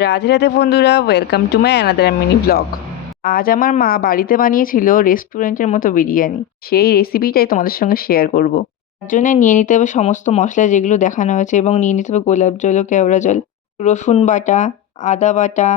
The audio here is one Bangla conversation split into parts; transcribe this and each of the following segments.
রাধে রাধে বন্ধুরা, welcome to my another mini blog. আজ আমার মা বাড়িতে বানিয়েছিল রেস্টুরেন্টের মতো বিরিয়ানি। সেই রেসিপিটাই তোমাদের সঙ্গে শেয়ার করব। তার জন্য নিয়ে নিতে হবে সমস্ত মশলা যেগুলো দেখানো হয়েছে, এবং নিয়ে নিতে হবে গোলাপ জল ও কেওড়া জল, রসুন বাটা, আদা বাটা,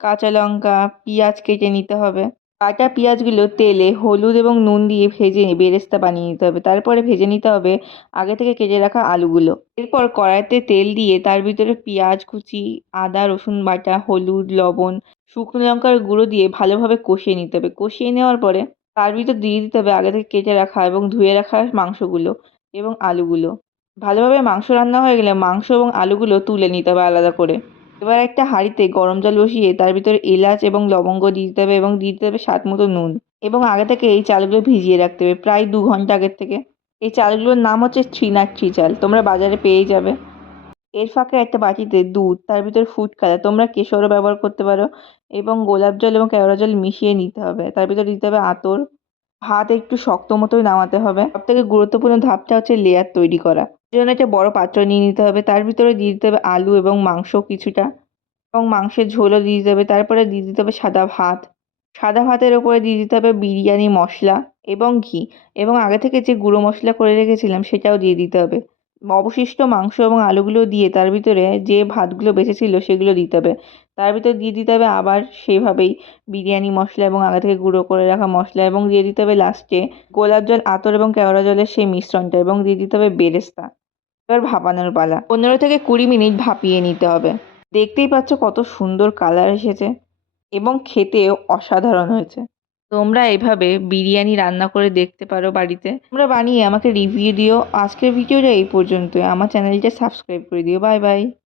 কাঁচা লঙ্কা, পেঁয়াজ কেটে নিতে হবে। কাটা পেঁয়াজগুলো তেলে হলুদ এবং নুন দিয়ে ভেজে বেরেস্তা বানিয়ে নিতে হবে। তারপরে ভেজে নিতে হবে আগে থেকে কেটে রাখা আলুগুলো। এরপর কড়াইতে তেল দিয়ে তার ভিতরে পেঁয়াজ কুচি, আদা রসুন বাটা, হলুদ, লবণ, শুকনো লঙ্কার গুঁড়ো দিয়ে ভালোভাবে কষিয়ে নিতে হবে। কষিয়ে নেওয়ার পরে তার ভিতর দিয়ে দিতে হবে আগে থেকে কেটে রাখা এবং ধুয়ে রাখা মাংসগুলো এবং আলুগুলো। ভালোভাবে মাংস রান্না হয়ে গেলে মাংস এবং আলুগুলো তুলে নিতে হবে আলাদা করে। এবার একটা হাঁড়িতে গরম জল বসিয়ে তার ভিতরে এলাচ এবং লবঙ্গ দিয়ে দিতে হবে এবং দিয়ে দিতে হবে স্বাদ মতো নুন। এবং আগে থেকে এই চালগুলো ভিজিয়ে রাখতে হবে প্রায় 2 ঘন্টা আগের থেকে। এই চালগুলোর নাম হচ্ছে থ্রি চাল, তোমরা বাজারে পেয়েই যাবে। এর ফাঁকে একটা বাটিতে দুধ, তার ভিতরে ফুড কালার, তোমরা কেশরও ব্যবহার করতে পারো, এবং গোলাপ জল এবং কেওড়া জল মিশিয়ে নিতে হবে। তার ভিতরে দিতে হবে আতর। ভাত একটু শক্ত মতোই নামাতে হবে। সবথেকে গুরুত্বপূর্ণ ধাপটা হচ্ছে লেয়ার তৈরি করা। এই জন্য একটা বড় পাত্র নিয়ে নিতে হবে, তার ভিতরে দিয়ে দিতে হবে আলু এবং মাংস কিছুটা, এবং মাংসের ঝোলও দিয়ে দিতে হবে। তারপরে দিয়ে দিতে হবে সাদা ভাত। সাদা ভাতের ওপরে দিয়ে দিতে হবে বিরিয়ানি মশলা এবং ঘি, এবং আগে থেকে যে গুঁড়ো মশলা করে রেখেছিলাম সেটাও দিয়ে দিতে হবে। অবশিষ্ট মাংস এবং আলুগুলো দিয়ে তার ভিতরে যে ভাতগুলো বেঁচেছিল সেগুলো দিতে হবে। তার ভিতরে দিয়ে দিতে হবে আবার সেভাবেই বিরিয়ানি মশলা এবং আগে থেকে গুঁড়ো করে রাখা মশলা, এবং দিয়ে দিতে হবে লাস্টে গোলাপ জল, আতর এবং কেওড়া জলের সেই মিশ্রণটা, এবং দিয়ে দিতে হবে বেরেস্তা। এবার ভাপানোর পালা। 15 থেকে 20 মিনিট ভাপিয়ে নিতে হবে। দেখতেই পাচ্ছ কত সুন্দর কালার এসেছে, এবং খেতেও অসাধারণ হয়েছে। তোমরা এভাবে বিরিয়ানি রান্না করে দেখতে পারো বাড়িতে। তোমরা বানিয়ে আমাকে রিভিউ দিও। আজকের ভিডিওটা এই পর্যন্তই। আমার চ্যানেলটা সাবস্ক্রাইব করে দিও। Bye bye.